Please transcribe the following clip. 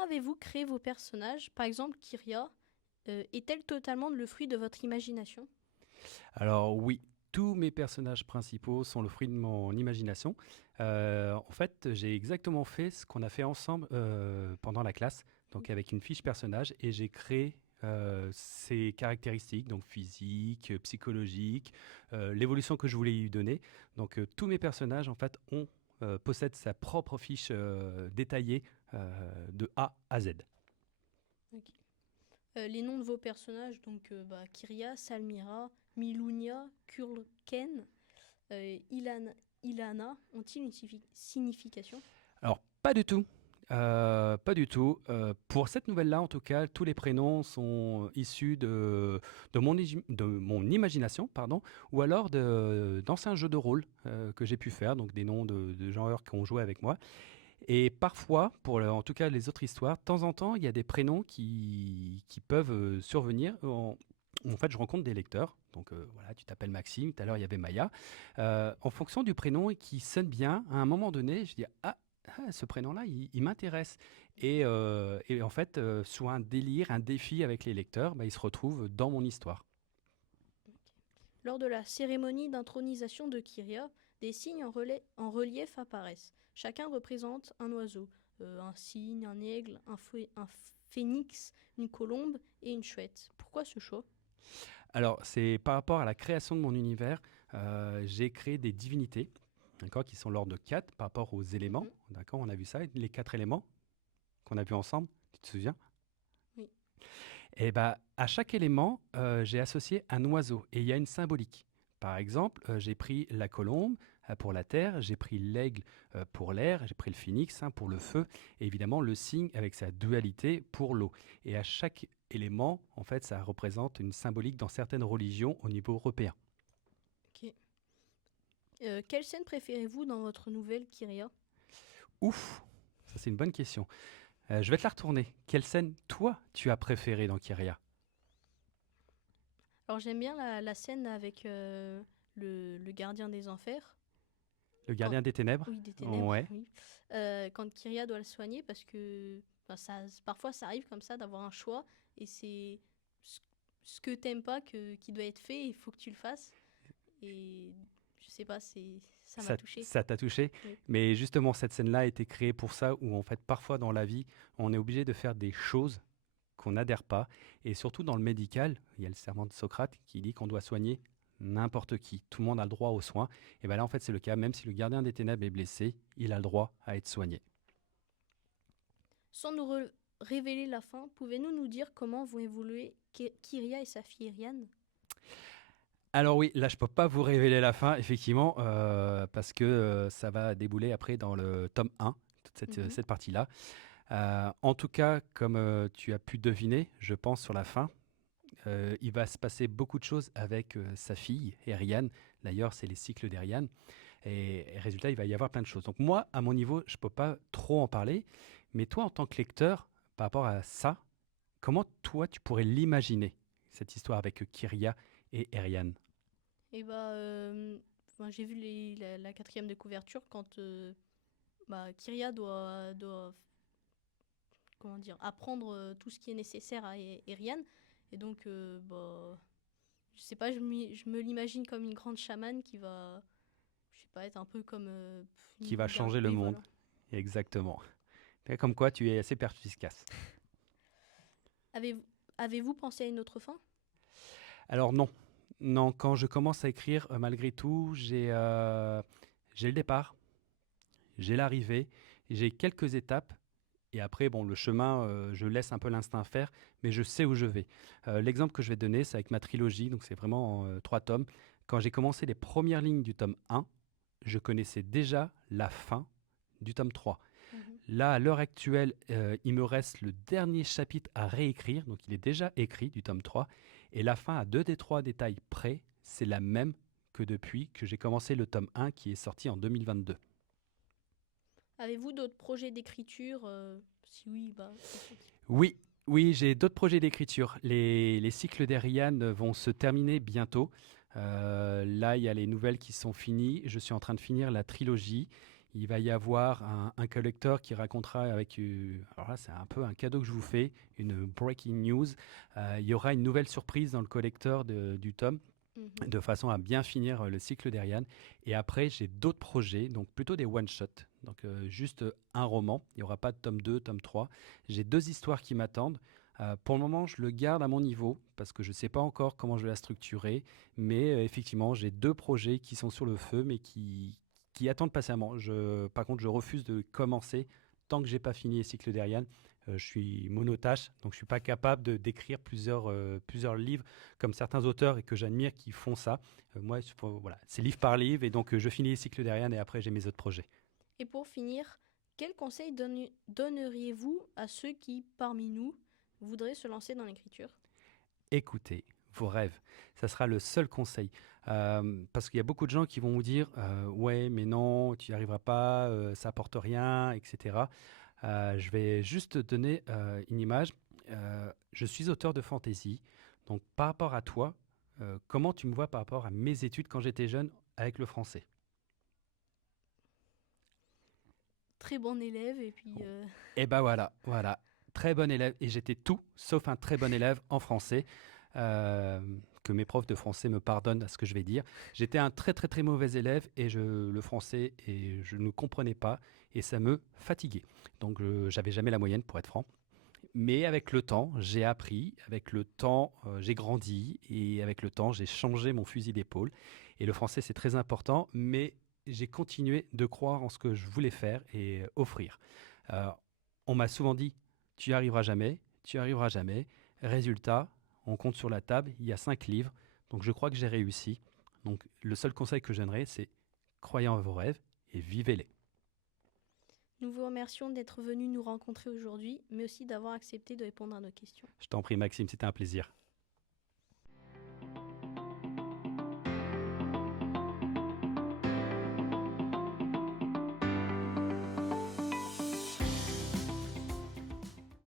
Comment avez-vous créé vos personnages? Par exemple, Kyria, est-elle totalement le fruit de votre imagination? Alors oui, tous mes personnages principaux sont le fruit de mon imagination. En fait, j'ai exactement fait ce qu'on a fait ensemble pendant la classe, donc avec une fiche personnage, et j'ai créé ses caractéristiques, donc physique, psychologique, l'évolution que je voulais lui donner. Donc tous mes personnages, en fait, possèdent sa propre fiche détaillée de A à Z. Ok. Les noms de vos personnages, donc Kyria, Salmira, Milunia, Kurken, Ilana, ont-ils une signification? Alors, pas du tout. Pas du tout. Pour cette nouvelle-là, en tout cas, tous les prénoms sont issus de mon imagination, pardon, ou alors d'anciens jeux de rôle que j'ai pu faire, donc des noms de joueurs qui ont joué avec moi. Et parfois, en tout cas les autres histoires, de temps en temps, il y a des prénoms qui peuvent survenir. En fait, je rencontre des lecteurs. Donc voilà, tu t'appelles Maxime, tout à l'heure il y avait Maya. En fonction du prénom qui sonne bien, à un moment donné, je dis ah, ce prénom-là, il m'intéresse. Et en fait, soit un délire, un défi avec les lecteurs, bah, ils se retrouvent dans mon histoire. Lors de la cérémonie d'intronisation de Kyria, des signes en relief apparaissent. Chacun représente un oiseau, un cygne, un aigle, un phénix, une colombe et une chouette. Pourquoi ce choix? Alors, c'est par rapport à la création de mon univers, j'ai créé des divinités, d'accord, qui sont l'ordre de 4 par rapport aux éléments, Mhm. d'accord, on a vu ça, les 4 éléments qu'on a vus ensemble, tu te souviens? Oui. Et bah, à chaque élément, j'ai associé un oiseau et il y a une symbolique. Par exemple, j'ai pris la colombe pour la terre, j'ai pris l'aigle pour l'air, j'ai pris le phénix pour le feu, et évidemment le cygne avec sa dualité pour l'eau. Et à chaque élément, en fait, ça représente une symbolique dans certaines religions au niveau européen. Ok. Quelle scène préférez-vous dans votre nouvelle Kyria? Ouf, ça c'est une bonne question. Je vais te la retourner. Quelle scène, toi, tu as préférée dans Kyria? Alors j'aime bien la scène avec le gardien des enfers. Le Quand, gardien des ténèbres? oui, des ténèbres, Ouais. oui. Quand Kyria doit le soigner parce que parfois ça arrive comme ça d'avoir un choix et c'est ce, ce que t'aimes pas qui doit être fait, il faut que tu le fasses. Et je sais pas, ça m'a touché. Ça t'a touché. Oui. Mais justement, cette scène-là a été créée pour ça, où en fait, parfois dans la vie, on est obligé de faire des choses qu'on n'adhère pas. Et surtout dans le médical, il y a le serment de Socrate qui dit qu'on doit soigner n'importe qui. Tout le monde a le droit aux soins. Et bien là, en fait, c'est le cas. Même si le gardien des ténèbres est blessé, il a le droit à être soigné. Sans nous révéler la fin, pouvez-nous nous dire comment vont évoluer Kyria et sa fille Iriane? Alors oui, là, je peux pas vous révéler la fin, effectivement, parce que ça va débouler après dans le tome 1, toute Mhm. cette partie-là. En tout cas, comme tu as pu deviner, je pense sur la fin, il va se passer beaucoup de choses avec sa fille, Ariane. D'ailleurs, c'est les cycles d'Ariane. Et résultat, il va y avoir plein de choses. Donc moi, à mon niveau, je ne peux pas trop en parler. Mais toi, en tant que lecteur, par rapport à ça, comment toi, tu pourrais l'imaginer, cette histoire avec Kyria et Ariane? Et j'ai vu la quatrième de couverture quand Kyria doit comment dire, apprendre tout ce qui est nécessaire à Eriane. Et donc, je sais pas, je me l'imagine comme une grande chamane qui va, je sais pas, être un peu comme Qui va changer le Oui, monde. voilà. Exactement. Et comme quoi, tu es assez perspicace. Avez-vous avez-vous pensé à une autre fin? Alors non. Non, quand je commence à écrire, malgré tout, j'ai le départ, j'ai l'arrivée, j'ai quelques étapes. Et après, bon, le chemin, je laisse un peu l'instinct faire, mais je sais où je vais. L'exemple que je vais donner, c'est avec ma trilogie, donc c'est vraiment 3 tomes. Quand j'ai commencé les premières lignes du tome 1, je connaissais déjà la fin du tome 3. Mhm. Là, à l'heure actuelle, il me reste le dernier chapitre à réécrire, donc il est déjà écrit du tome 3, et la fin à 2 des 3 détails près, c'est la même que depuis que j'ai commencé le tome 1 qui est sorti en 2022. Avez-vous d'autres projets d'écriture Si oui, Oui, oui, j'ai d'autres projets d'écriture. Les cycles d'Ariane vont se terminer bientôt. Là, il y a les nouvelles qui sont finies. Je suis en train de finir la trilogie. Il va y avoir un collector qui racontera avec... alors là, c'est un peu un cadeau que je vous fais, une breaking news. Il y aura une nouvelle surprise dans le collector du tome, Mhm. de façon à bien finir le cycle d'Ariane. Et après, j'ai d'autres projets, donc plutôt des one-shots. Donc juste un roman, il n'y aura pas de tome 2, tome 3. J'ai deux histoires qui m'attendent. Pour le moment, je le garde à mon niveau parce que je ne sais pas encore comment je vais la structurer. Mais effectivement, j'ai deux projets qui sont sur le feu, mais qui attendent patiemment. Par contre, je refuse de commencer tant que j'ai pas fini les cycles d'Ariane. Je suis monotache, donc je suis pas capable d'écrire plusieurs livres comme certains auteurs et que j'admire qui font ça. Moi, voilà, c'est livre par livre et donc je finis les cycles d'Ariane et après j'ai mes autres projets. Et pour finir, quel conseil donneriez-vous à ceux qui, parmi nous, voudraient se lancer dans l'écriture? Écoutez vos rêves, ça sera le seul conseil. Parce qu'il y a beaucoup de gens qui vont vous dire ouais, mais non, tu n'y arriveras pas, ça apporte rien, etc. Je vais juste te donner une image. Je suis auteur de fantasy, donc par rapport à toi, comment tu me vois par rapport à mes études quand j'étais jeune avec le français? Très bon élève et puis Et ben voilà, voilà. Très bon élève. Et j'étais tout sauf un très bon élève en français. Euh, que mes profs de français me pardonnent à ce que je vais dire. J'étais un très très très mauvais élève et le français, et je ne comprenais pas et ça me fatiguait. Donc j'avais jamais la moyenne pour être franc. Mais avec le temps, j'ai appris, avec le temps, j'ai grandi et avec le temps, j'ai changé mon fusil d'épaule. Et le français, c'est très important, mais j'ai continué de croire en ce que je voulais faire et offrir. Euh, on m'a souvent dit, tu n'y arriveras jamais, tu n'y arriveras jamais. Résultat, on compte sur la table, il y a 5 livres, donc je crois que j'ai réussi. Donc le seul conseil que je donnerais, c'est croyez en vos rêves et vivez-les. nous vous remercions d'être venu nous rencontrer aujourd'hui, mais aussi d'avoir accepté de répondre à nos questions. Je t'en prie, Maxime, c'était un plaisir.